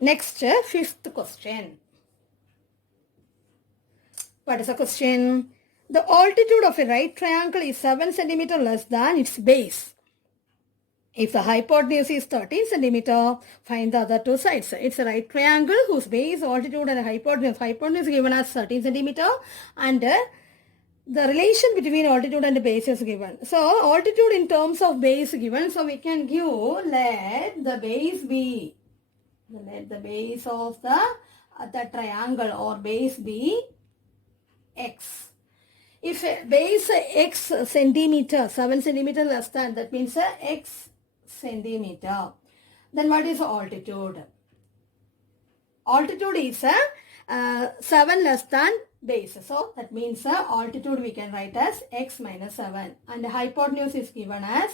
Next, fifth question. What is the question? The altitude of a right triangle is 7 centimeter less than its base. If the hypotenuse is 13 centimeter, find the other two sides. It's a right triangle whose base, altitude and hypotenuse. Hypotenuse is given as 13 centimeter and the relation between altitude and base is given. So altitude in terms of base given. So we can give, let the base be, let the base of the triangle or base be x. If base x centimeter, 7 centimeter less than, that means x centimeter. Then what is altitude? Altitude is 7 less than base. So that means altitude we can write as x minus 7. And the hypotenuse is given as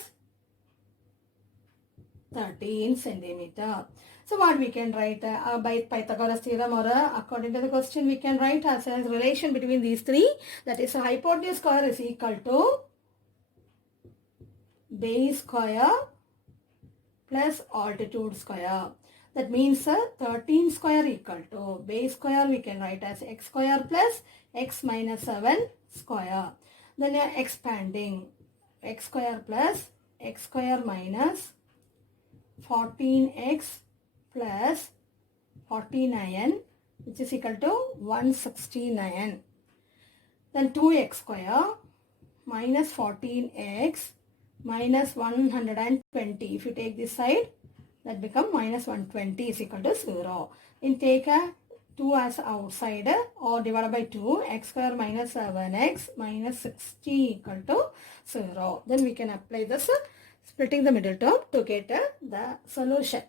13 centimeter. So what we can write by Pythagoras theorem or according to the question we can write as a relation between these three. That is hypotenuse square is equal to base square plus altitude square. That means 13 square equal to base square we can write as x square plus x minus 7 square. Then expanding x square plus x square minus 14x plus 49 which is equal to 169. Then 2x square minus 14x minus 120. If you take this side, that become minus 120 is equal to 0. Then take a 2 as outside or divided by 2. X square minus 7x minus 60 equal to 0. Then we can apply this splitting the middle term to get the solution.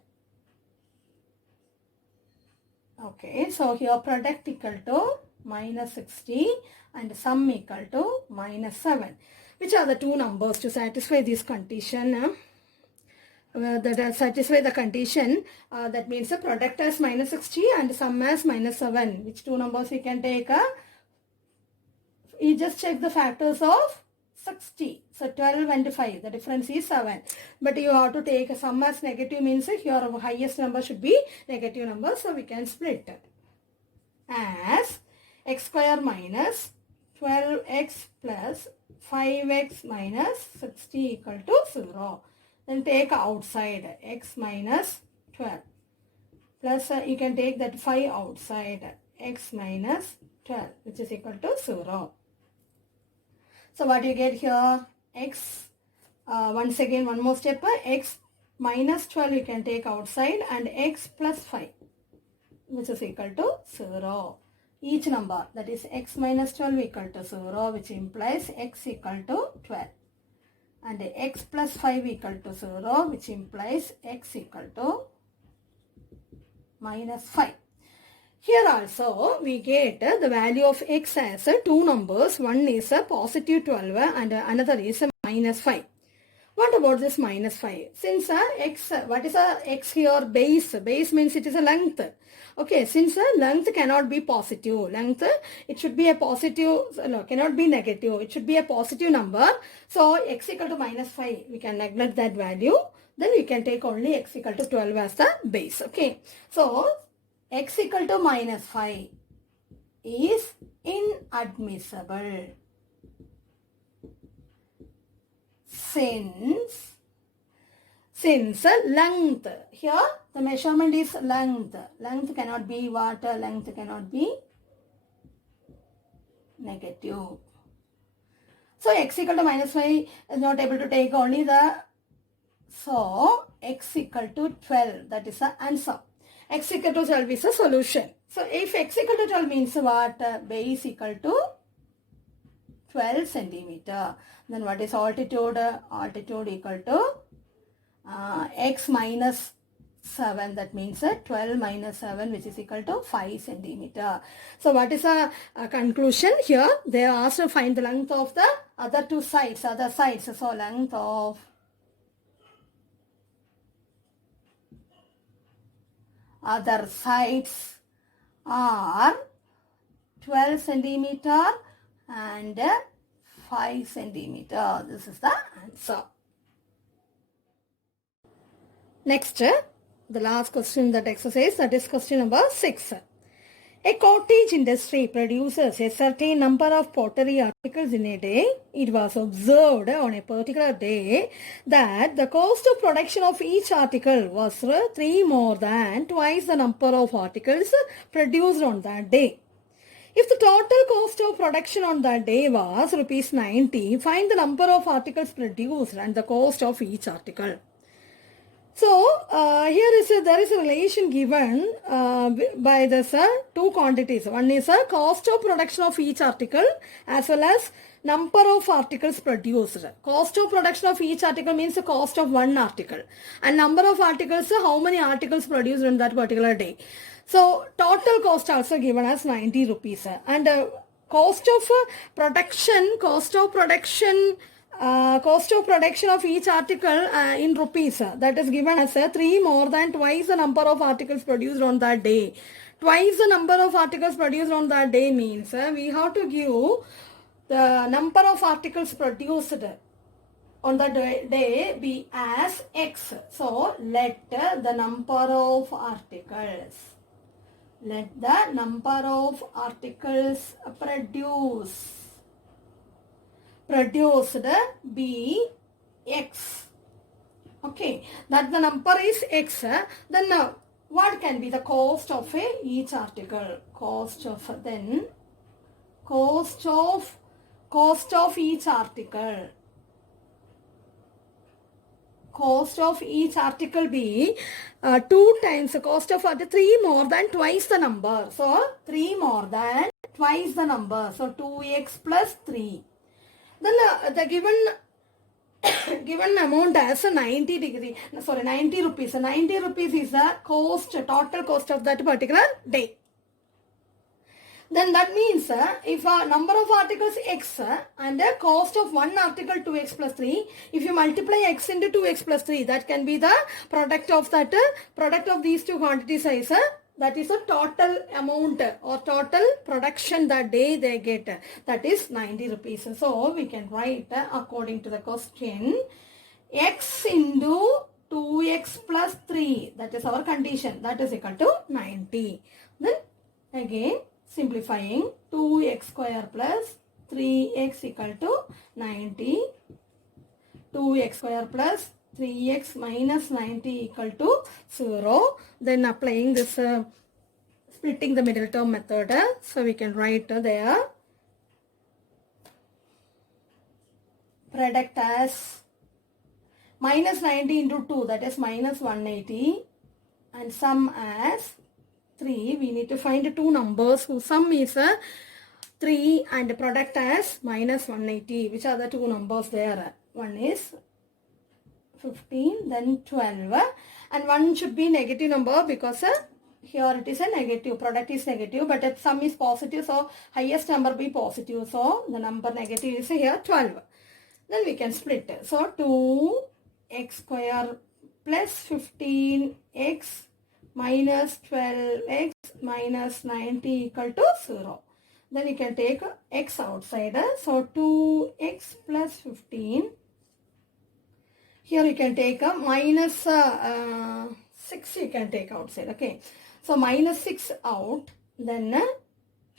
Okay, so here product equal to minus 60 and sum equal to minus 7. Which are the two numbers to satisfy this condition? That satisfy the condition, that means the product as minus 60 and sum as minus 7. Which two numbers we can take? You just check the factors of 60. So 12 and 5, the difference is 7. But you have to take a sum as negative, means your highest number should be negative number. So we can split as x square minus 12x plus 5x minus 60 equal to 0. Then take outside x minus 12 plus you can take that 5 outside x minus 12 which is equal to 0. So what you get here? X, once again one more step, x minus 12 you can take outside and x plus 5 which is equal to 0. Each number, that is x minus 12 equal to 0, which implies x equal to 12. And x plus 5 equal to 0, which implies x equal to minus 5. Here also we get the value of x as two numbers. One is a positive 12 and another is a minus 5. What about this minus 5? Since x, what is x here? Base. Base means it is a length. Okay, since length cannot be positive. Length, it should be a positive, no, cannot be negative. It should be a positive number. So x equal to minus 5, we can neglect that value. Then we can take only x equal to 12 as the base. Okay, so x equal to minus 5 is inadmissible. Since length, here the measurement is length. Length cannot be what? Length cannot be negative. So x equal to minus 5 is not able to take only the, so x equal to 12, that is the answer. X equal to 12 is a solution. So if x equal to 12 means what? Base equal to 12 centimeter. Then what is altitude? Altitude equal to x minus 7, that means 12 minus 7 which is equal to 5 centimeter. So what is a conclusion here? They also find the length of the other two sides, other sides. So length of other sides are 12 centimeter and 5 centimeter. This is the answer. Next, the last question in that exercise, that is question number 6. A cottage industry produces a certain number of pottery articles in a day. It was observed on a particular day that the cost of production of each article was 3 more than twice the number of articles produced on that day. If the total cost of production on that day was rupees 90, find the number of articles produced and the cost of each article. So there is a relation given by this two quantities. One is a cost of production of each article as well as number of articles produced. Cost of production of each article means the cost of one article, and number of articles, how many articles produced in that particular day. So total cost also given as 90 rupees, and cost of production of each article in rupees, that is given as 3 more than twice the number of articles produced on that day. Twice the number of articles produced on that day means we have to give the number of articles produced on the day be as X. So let the number of articles produced be X. Okay, that the number is X. Then what can be the cost of each article? Cost of each article. Cost of each article be 2 times the cost of 3 more than twice the number. So 3 more than twice the number. So 2x plus 3. Then the given amount as 90 rupees. 90 rupees is the total cost of that particular day. Then that means if a number of articles X and the cost of one article 2x plus 3, if you multiply X into 2x plus 3, that can be the product of these two quantities is that is the total amount or total production that day they get. That is 90 rupees. So we can write according to the question, X into 2x plus 3, that is our condition, that is equal to 90. Then again simplifying, 2x square plus 3x equal to 90. 2x square plus 3x minus 90 equal to 0. Then applying this splitting the middle term method. So we can write there product as minus 90 into 2, that is minus 180, and sum as 3. We need to find two numbers whose sum is 3 and product as minus 180. Which are the two numbers there? One is 15, then 12, and one should be negative number because here it is a negative, product is negative, but its sum is positive, so highest number be positive, so the number negative is here 12. Then we can split. So 2x square plus 15x minus 12x minus 90 equal to 0. Then you can take x outside. So 2x plus 15. Here you can take a minus 6 you can take outside. Okay. So minus 6 out. Then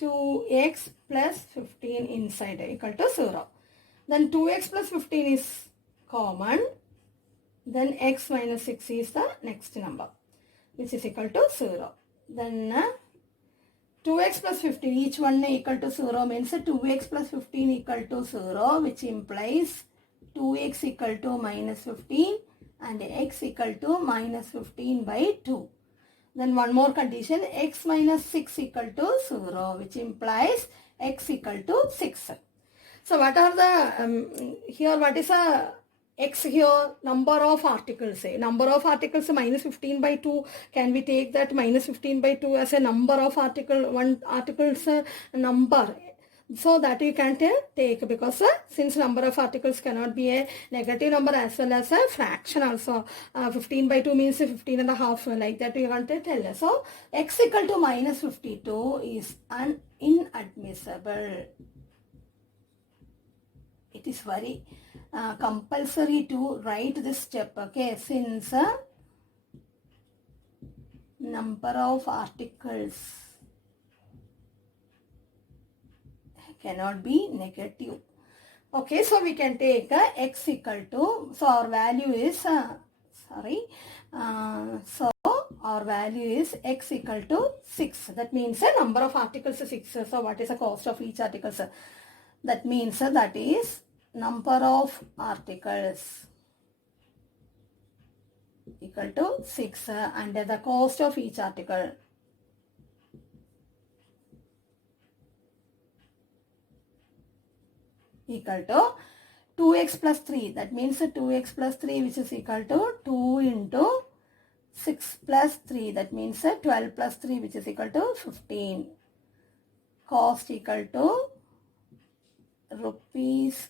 2x plus 15 inside equal to 0. Then 2x plus 15 is common. Then x minus 6 is the next number, which is equal to 0. Then 2x plus 15, each one equal to 0 means 2x plus 15 equal to 0, which implies 2x equal to minus 15 and x equal to minus 15 by 2. Then one more condition, x minus 6 equal to 0, which implies x equal to 6. So what are the, here what is a X here, number of articles. Number of articles minus 15 by 2. Can we take that minus 15 by 2 as a number of one articles number? So that you can take because since number of articles cannot be a negative number as well as a fraction also. 15 by 2 means 15 and a half, like that you can tell. So x equal to minus 52 is inadmissible. It is very compulsory to write this step, okay, since number of articles cannot be negative. Okay, so we can take x equal to, so our value is, so our value is x equal to 6. That means the number of articles is 6. So what is the cost of each article? That means that is number of articles equal to 6 and the cost of each article equal to 2x plus 3. That means 2x plus 3 which is equal to 2 into 6 plus 3. That means 12 plus 3 which is equal to 15. Cost equal to rupees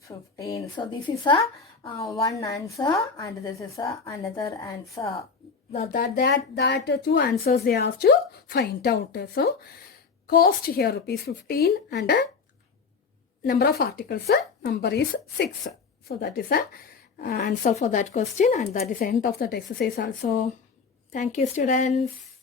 15. So this is a one answer and this is another answer. That two answers they have to find out. So cost here rupees 15 and number of articles number is 6. So that is a answer for that question and that is the end of that exercise also. Thank you students.